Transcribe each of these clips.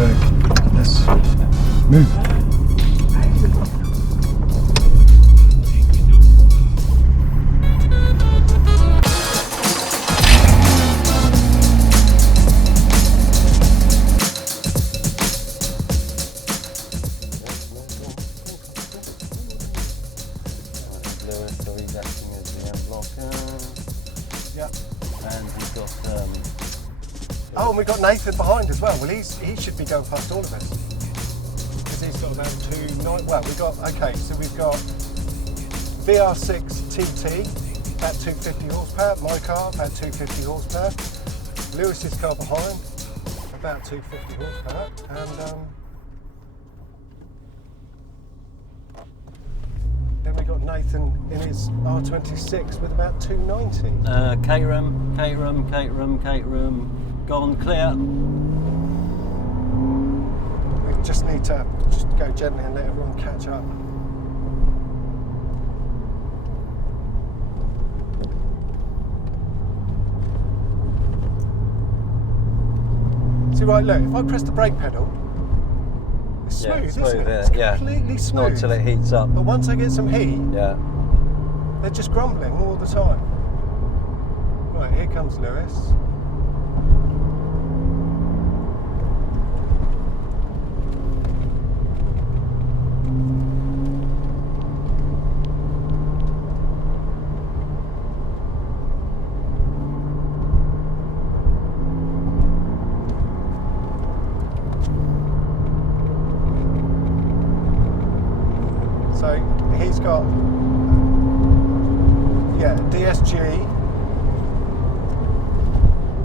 Okay, let's move. So he's acting as the end blocker. Yeah. And we've got oh, and we've got Nathan behind as well. Well, he should be going past all of us because he's got about 290. Well, we've got so we've got VR6 TT about 250 horsepower. My car about 250 horsepower. Lewis's car behind about 250 horsepower, and then we got Nathan in his R26 with about 290. Kate room, gone clear. We just need to just go gently and let everyone catch up. See, right, look, if I press the brake pedal, it's smooth, isn't it? It's completely smooth. Not until it heats up. But once I get some heat, Yeah. they're just grumbling all the time. Right, here comes Lewis. So he's got, DSG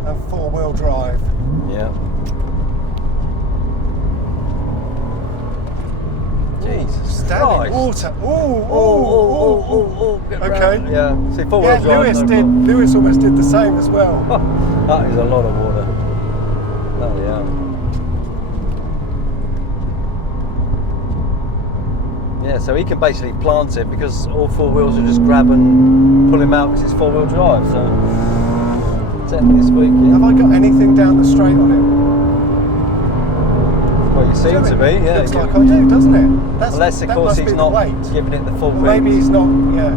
and 4-wheel drive. Yeah. Jesus Standing Christ. water. Oh, get Okay. round. Yeah. See, 4-wheel Yeah, drive. Lewis almost did the same as well. That is a lot of water. Oh yeah. Yeah, so he can basically plant it because all 4 wheels will just grab and pull him out because it's 4-wheel drive. So technically speaking, Have I got anything down the straight on it? well, you seem to be. Yeah. Looks like I do, doesn't it? Unless of that course must he's be not the weight. giving it the full Or maybe wings. he's not. Yeah.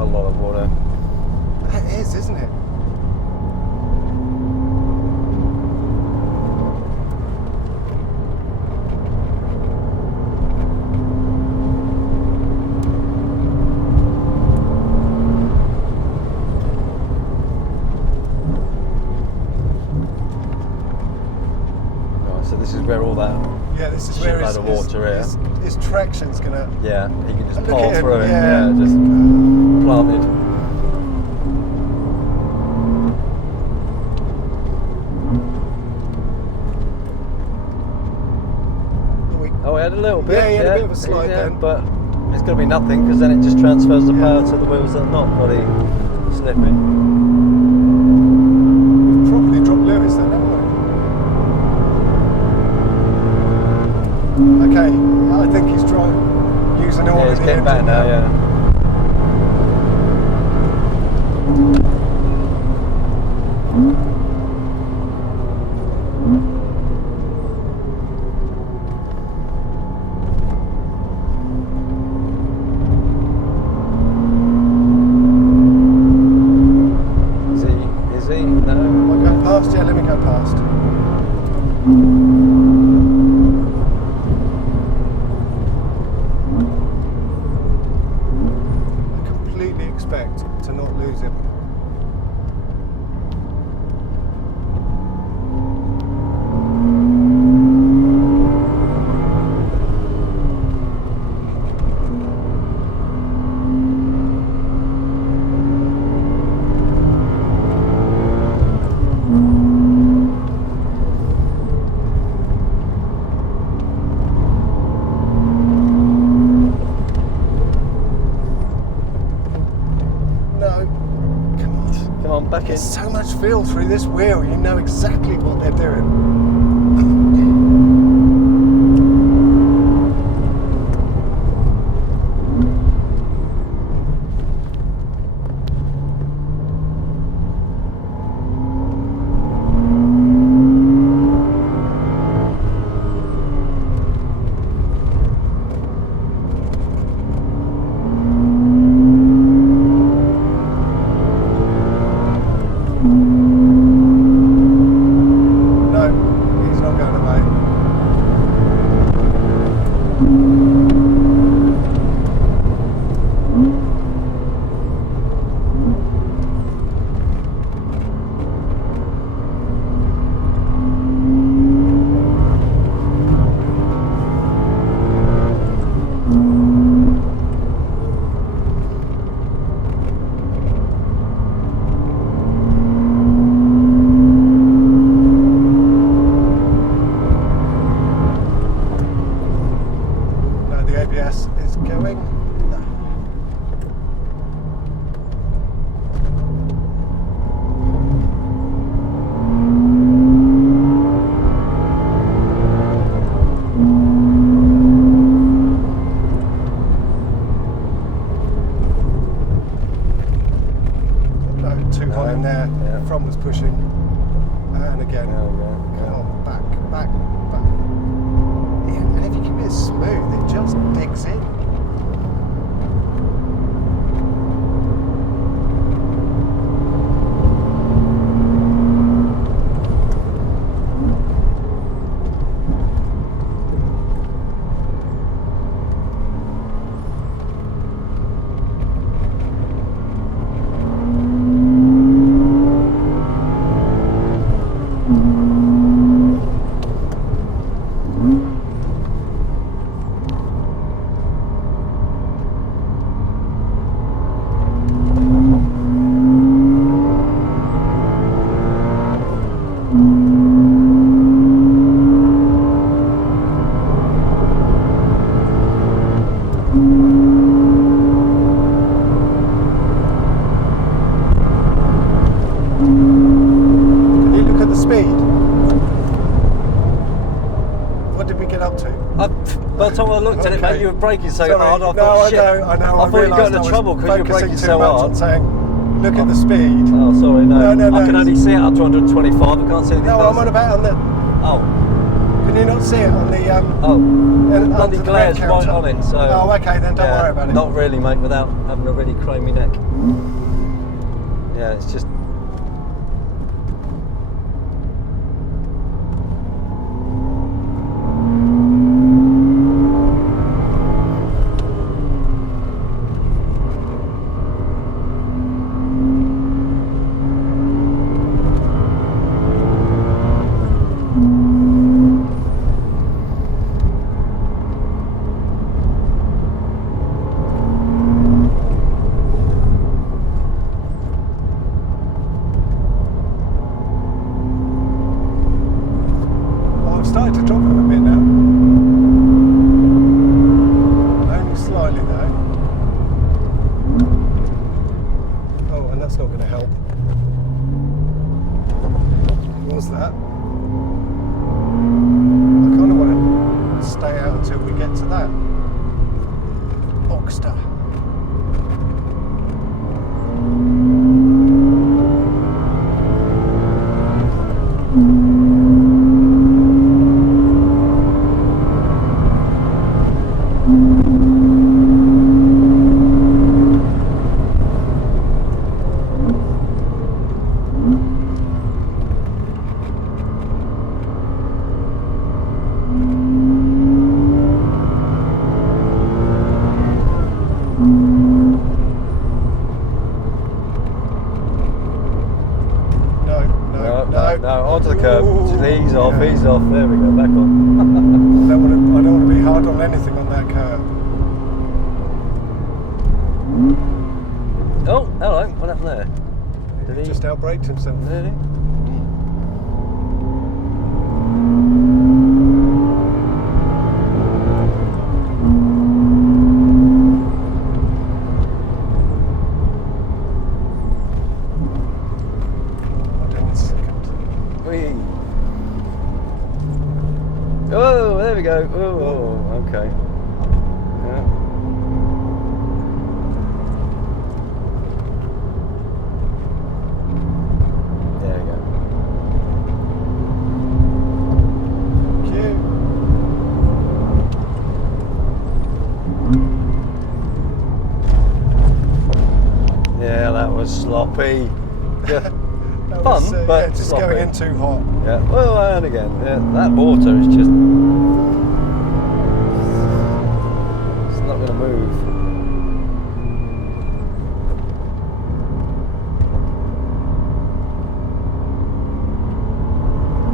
a lot of water. That is, isn't it? So this is where all that this is where shitload of water here. His traction's gonna. Yeah, you can just Look plow at him, through it. yeah. Yeah, just planted. Oh, we had a little bit. Yeah, he had a bit of a slide then. But it's going to be nothing because then it just transfers the power to the wheels that are not bloody slipping. We've properly dropped Lewis then, haven't we? Okay, I think he's using all Yeah, of he's the getting back engine now, yeah. Is he? No. Might go past, yeah, let me go past. I completely expect to not lose him. Back in. There's so much feel through this wheel, you know exactly what they're doing. ABS is going. No, too hot in there. Yeah. Front was pushing. And again. Come on, back. Yeah, and if you keep it smooth, it just digs in. By the time I looked at it, mate, you were braking so hard. I thought, shit. I know. I thought you got into trouble because you were braking so hard. Saying, look at the speed. Oh, sorry, no. No. I can only see it up to 125. I can't see anything. No, past. I'm on about on the. Oh. Can you not see it on the Oh, the under bloody the glare's red right counter? on it, so... Oh, okay, then don't worry about it. Not really, mate, without having a really chromey neck. Yeah, it's just... I've started to drop them a bit now. Only slightly though. Oh, and that's not going to help. What was that? I kind of want to stay out until we get to that. Boxster. No, onto the curb. Ooh, Ease off, yeah. ease off. There we go, back on. I don't want to be hard on anything on that curve. Oh, hello, what happened there? Did He he just outbraked himself. Did he? Oh, there we go. Oh, okay. Yeah. There we go. Cute. Yeah, that was sloppy. Yeah. That Fun, was, but yeah, just sloppy. going in too hot. Yeah, well, and again, yeah, that water is just... It's not going to move.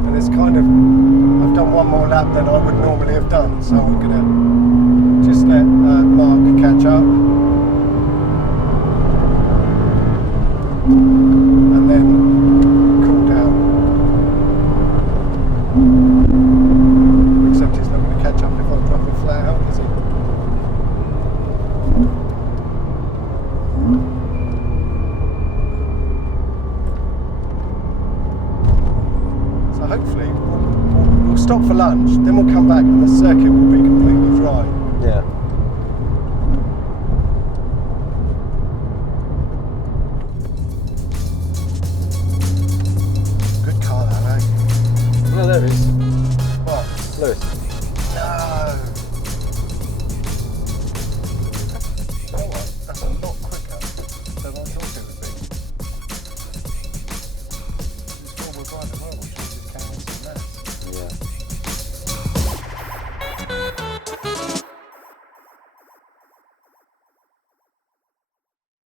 And it's kind of, I've done one more lap than I would normally have done, so I'm going to just let Mark catch up. And then cool down. Except he's not going to catch up if I drop it flat out, is he? So hopefully we'll stop for lunch, then we'll come back and the circuit will be